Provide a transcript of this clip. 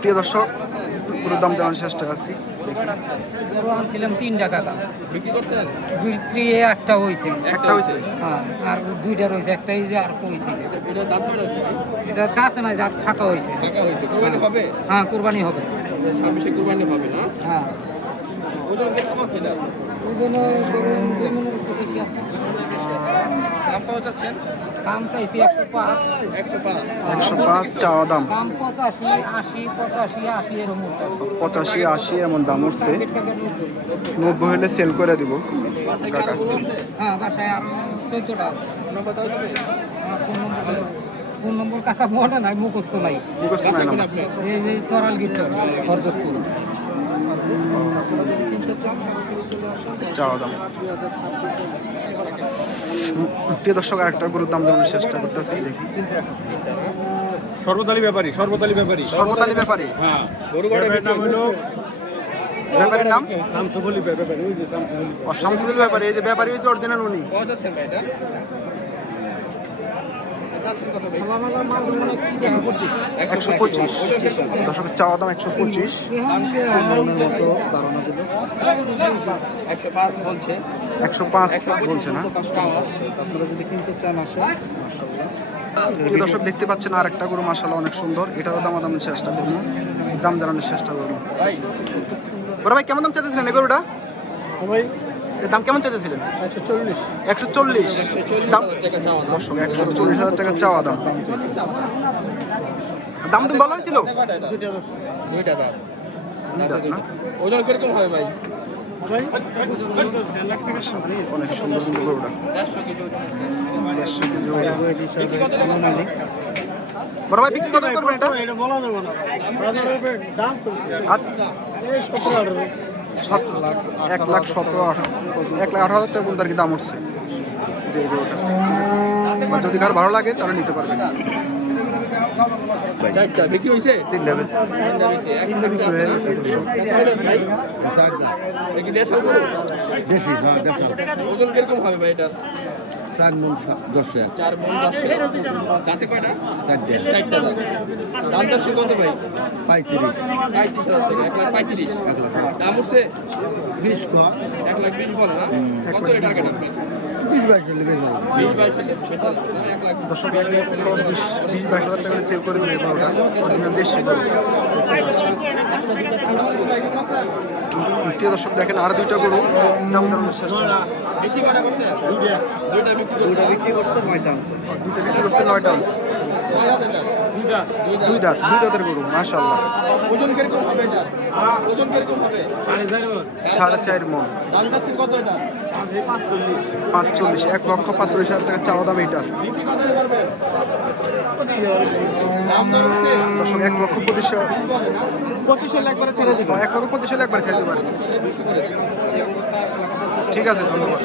প্রিয় দর্শক, পুরো দাম দেওয়ার চেষ্টা করছি। গরু আনছিলাম 3 টাকা দাম, বিক্রি করছেন? বিক্রি একটা হয়েছে। একটা হয়েছে। হ্যাঁ, আর 2টা রয়েছে, একটা এই যে আর কইছে। এটা দাঁত কয়টা হয়েছে ভাই? এটা দাঁত নাই, দাঁত ফাঁকা হয়েছে। টাকা হয়েছে, কুরবানি হবে? হ্যাঁ, কুরবানি হবে। 26-এ কুরবানি হবে না? হ্যাঁ, ওজন কিরকম আছে এটা? ওজনে ধরুন 2 মণের একটু বেশি আছে। দাম পাওয়া যাচ্ছেন? দাম চাইছি 105। 105। 105 চাওয়া দাম। দাম 85, 80, 85, 80 এরকম উঠতেছে। 85, 80 এমন দাম উঠছে। টার্গেট 90। 90 হলে সেল করে দিব বাসায় কি কাকা। আরো গরু আছে? হ্যাঁ, বাসায় আরো 14টা আছে। নম্বর দাও যাবে? ফোন নম্বর কাকা মনে নাই, মুখস্থ নাই। মুখস্থ নাই বাসায় কোন নাম্বার। আপনার? এই যে চরাল গিট হরজতপুর। চাওয়া দাম। প্রিয় দর্শক, আরেকটা গরুর দাম দেওয়ার চেষ্টা করতেছি, দেখি। সর্বতালী ব্যাপারী সর্বতালী ব্যাপারী। হ্যাঁ, গরু বড় নাম হলো ব্যাপারীর নাম শামসুল ব্যাপারী, ওই যে শামসুল। শামসুল ব্যাপারী। এই যে ব্যাপারী হচ্ছে অরিজিনাল উনি। পাওয়া যাচ্ছেন ভাই এটা? যাচ্ছেন কত ভাই? 125। দর্শকের চাওয়া দাম 125। 105 বলছে। 105 বলছে না। আপনারা যদি কিনতে চান আসেন। প্রিয় দর্শক, দেখতে পাচ্ছেন আরেকটা গরু মাশাআল্লাহ অনেক সুন্দর। এটারও দামাদামের চেষ্টা করবো, দাম জানানোর চেষ্টা করবো। ভাই, বড় ভাই, কেমন দাম চাইতেছিলেন এই গরুটা? ভাই এর দাম কেমন চাইতেছিলেন? 140। 140 দাম। 40,000 টাকা চাওয়া দাম। দর্শক, 140,000 টাকা চাওয়া দাম। দাম তুমি ভালো হয়েছিল? কয়টা এটা? দুইটা আছে। দুইটা দাঁত। দুই দাঁত না? ওজন কিরকম হবে ভাই? ভাই অনেক সুন্দর কিন্তু গরুটা। 150 কেজি ওজন আছে। 150 কেজি ওজন। ওয়েট হিসাবে অনুমানিক। বড় ভাই, বিক্রি কত করবেন এটা? এটা বলা যাবে না। বাজারে দাম করছে। আচ্ছা, এই 17 1,17,18,000 টাকা পর্যন্ত আর কি দাম উঠছে যে এই গরুটা। বা যদি কারো ভালো লাগে তাহলে নিতে পারবেন। চারটা বিক্রি হয়েছে? 3 লেভেল। একটা বিক্রি হয়ে গেছে। ভাই, কি দেশাল গরু? বেশি না দেখা। ওজন কিরকম হবে ভাই এটা? 4 মণ 10 টাকা। 4 মণ 10। দাঁতে কয়টা? 4 চারটা দাঁত। দামটা সে কত ভাই? 35। 35,000 টাকা, 1,35,000। দাম উঠছে? 20 কো। 1,20,000 বলে না? কত এর টার্গেট আপনার? 20-22 হলে বেশ ভালো। 20,22,000 সেটা আছে না? 1,00,000। দর্শক, 20-22,000 টাকা সেল করে দেবে এই গরুটা। অরিজিনাল দেশি গরু। প্রিয় দর্শক, দেখেন আর দুইটা গরু দাম জানানোর চেষ্টা করছি। বিক্রি কয়টা করছে? দুইটা বিক্রি করছে। দুইটা বিক্রি করছে, 9টা আছে। দুইটা বিক্রি করছে, 9টা আছে। কয় দাঁত এটা? দুই দাঁতের গরু মাশাআল্লাহ। ওজন কিরকম হবে এটা? ওজন কিরকম হবে? 4.5 মণ। দাম যাচ্ছে কত এটা? 45, 1,45,000 টাকা চাওয়া দাম এইটার। বিক্রি কত করবেন? দাম দর হচ্ছে দর্শক, 1,25,000। 25 হলে একবারে ছেড়ে দিব। 1,25,000 একবার ছেড়ে দিতে পারেন। ঠিক আছে, ধন্যবাদ।